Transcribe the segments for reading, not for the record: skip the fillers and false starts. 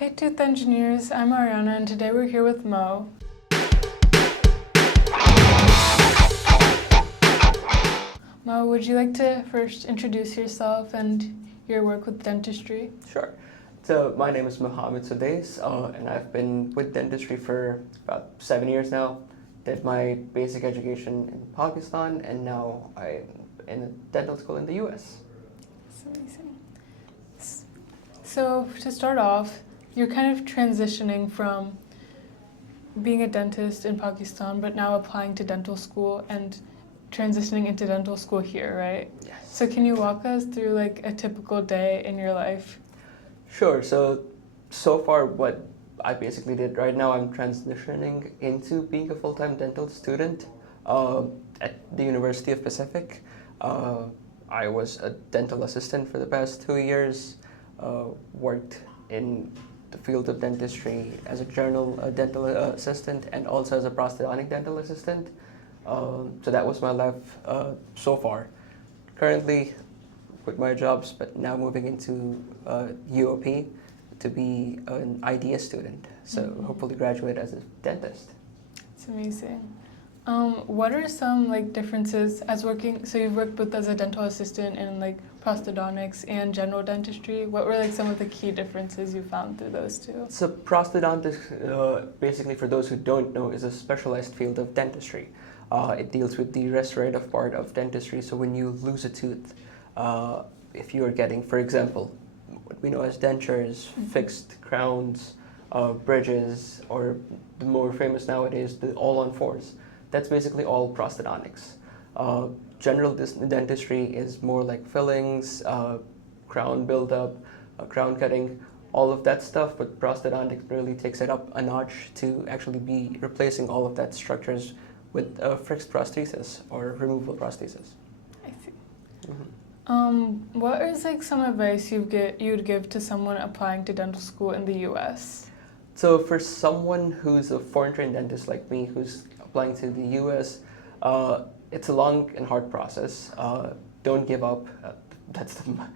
Hey Tooth Engineers, I'm Aryana and today we're here with Mo. Mo, would you like to first introduce yourself and your work with dentistry? Sure. So my name is Mohammad Sudais, and I've been with dentistry for about 7 years now. Did my basic education in Pakistan, and now I'm in a dental school in the U.S. That's amazing. So to start off, you're kind of transitioning from being a dentist in Pakistan, but now applying to dental school and transitioning into dental school here, right? Yes. So can you walk us through like a typical day in your life? Sure. So far, what I basically did right now, I'm transitioning into being a full-time dental student at the University of Pacific. I was a dental assistant for the past 2 years. Worked in the field of dentistry as a general dental assistant and also as a prosthodontic dental assistant. So that was my life so far. Currently with my jobs, but now moving into UOP to be an IDS student. So hopefully graduate as a dentist. It's amazing. What are some like differences as working? So you've worked both as a dental assistant in like prosthodontics and general dentistry. What were like some of the key differences you found through those two? So prosthodontics, basically for those who don't know, is a specialized field of dentistry. It deals with the restorative part of dentistry. So when you lose a tooth, if you are getting, for example, what we know as dentures, fixed crowns, bridges, or the more famous nowadays, the all-on-fours. That's basically all prosthodontics. General dentistry is more like fillings, crown buildup, crown cutting, all of that stuff, but prosthodontics really takes it up a notch to actually be replacing all of that structures with fixed prosthesis or removable prosthesis. I see. What is like some advice you'd give to someone applying to dental school in the U.S.? So for someone who's a foreign trained dentist like me, who's applying to the U.S., it's a long and hard process. Don't give up. That's the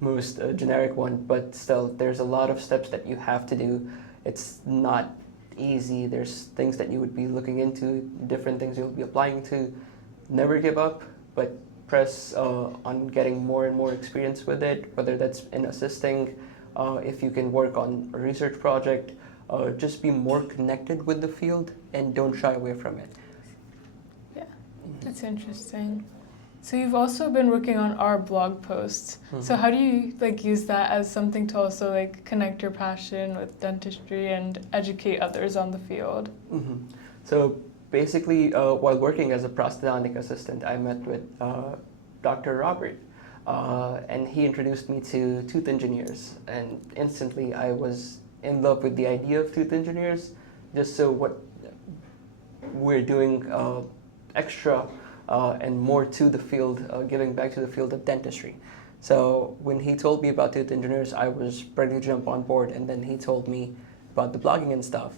most generic one, but still, there's a lot of steps that you have to do. It's not easy. There's things that you would be looking into, different things you'll be applying to. Never give up, but press on getting more and more experience with it, whether that's in assisting, if you can work on a research project, just be more connected with the field and don't shy away from it. Yeah, that's interesting. So you've also been working on our blog posts. So how do you like use that as something to also like connect your passion with dentistry and educate others on the field? So basically, while working as a prosthodontic assistant, I met with Dr. Robert, and he introduced me to tooth engineers, and instantly I was in love with the idea of tooth engineers, just so what we're doing extra and more to the field, giving back to the field of dentistry. So when he told me about tooth engineers, I was ready to jump on board, and then he told me about the blogging and stuff.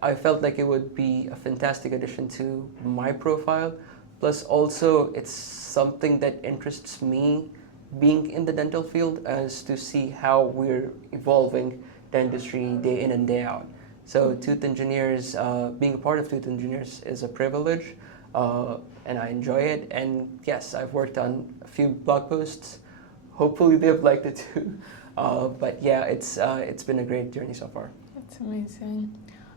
I felt like it would be a fantastic addition to my profile, plus also it's something that interests me being in the dental field, as to see how we're evolving dentistry day in and day out. So tooth engineers, being a part of tooth engineers is a privilege, and I enjoy it. And yes, I've worked on a few blog posts. Hopefully they've liked it too. But yeah, it's been a great journey so far. That's amazing.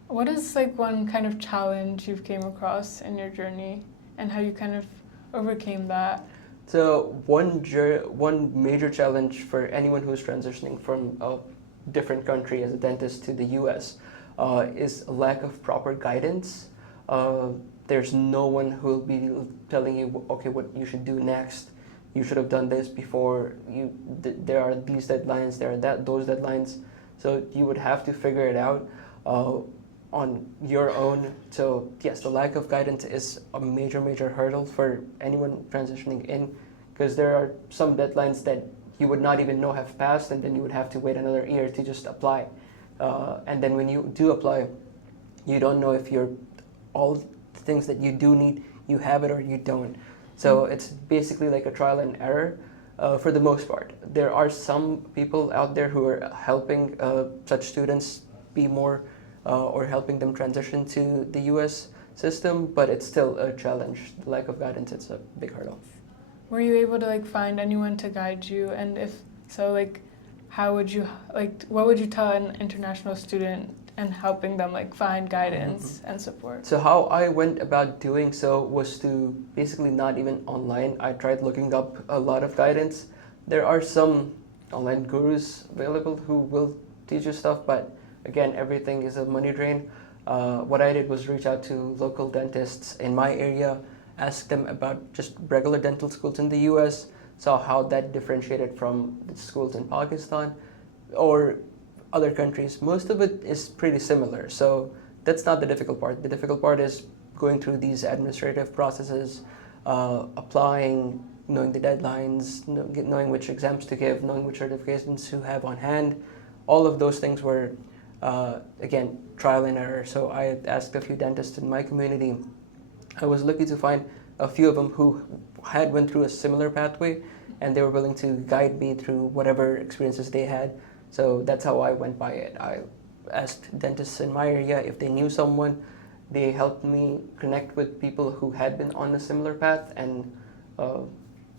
What is like one kind of challenge you've came across in your journey and how you kind of overcame that? So one major challenge for anyone who's transitioning from a different country as a dentist to the U.S. Is a lack of proper guidance. There's no one who will be telling you, okay, what you should do next. You should have done this before. There are these deadlines. There are those deadlines. So you would have to figure it out on your own. So yes, the lack of guidance is a major hurdle for anyone transitioning in, because there are some deadlines that you would not even know have passed, and then you would have to wait another year to just apply. And then when you do apply, you don't know if all the things that you do need, you have it or you don't. So it's basically like a trial and error. for the most part. There are some people out there who are helping such students be more or helping them transition to the US system, but it's still a challenge. The lack of guidance, it's a big hurdle. Were you able to like find anyone to guide you? And if so, like, how would you like? What would you tell an international student and helping them like find guidance and support? So how I went about doing so was to basically not even online. I tried looking up a lot of guidance. There are some online gurus available who will teach you stuff, but again, everything is a money drain. What I did was reach out to local dentists in my area, ask them about just regular dental schools in the US, saw how that differentiated from the schools in Pakistan or other countries. Most of it is pretty similar, so that's not the difficult part. The difficult part is going through these administrative processes, applying, knowing the deadlines, knowing which exams to give, knowing which certifications to have on hand. All of those things were, again, trial and error. So I asked a few dentists in my community. I was lucky to find a few of them who had went through a similar pathway, and they were willing to guide me through whatever experiences they had. So that's how I went by it. I asked dentists in my area if they knew someone. They helped me connect with people who had been on a similar path, and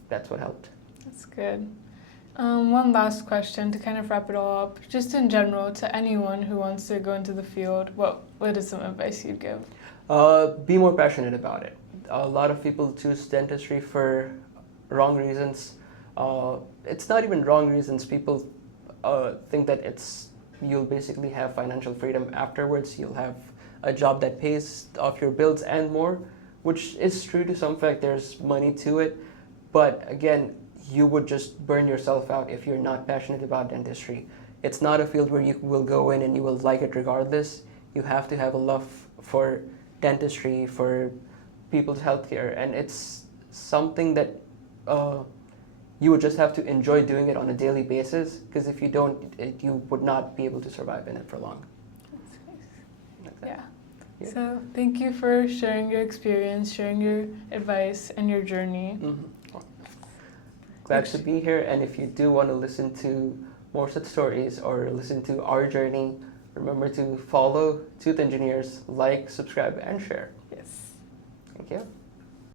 that's what helped. That's good. One last question to kind of wrap it all up. Just in general, to anyone who wants to go into the field, what is some advice you'd give? Be more passionate about it. A lot of people choose dentistry for wrong reasons. It's not even wrong reasons. People think that you'll basically have financial freedom afterwards. You'll have a job that pays off your bills and more, which is true to some fact. There's money to it, but again, you would just burn yourself out if you're not passionate about dentistry. It's not a field where you will go in and you will like it regardless. You have to have a love for dentistry, for people's healthcare, and it's something that you would just have to enjoy doing it on a daily basis, because if you don't, you would not be able to survive in it for long. That's nice. Like Yeah. So thank you for sharing your experience, sharing your advice and your journey. Glad to be here, and if you do want to listen to more such stories or listen to our journey, remember to follow Tooth Engineers, like, subscribe, and share. Yes. Thank you.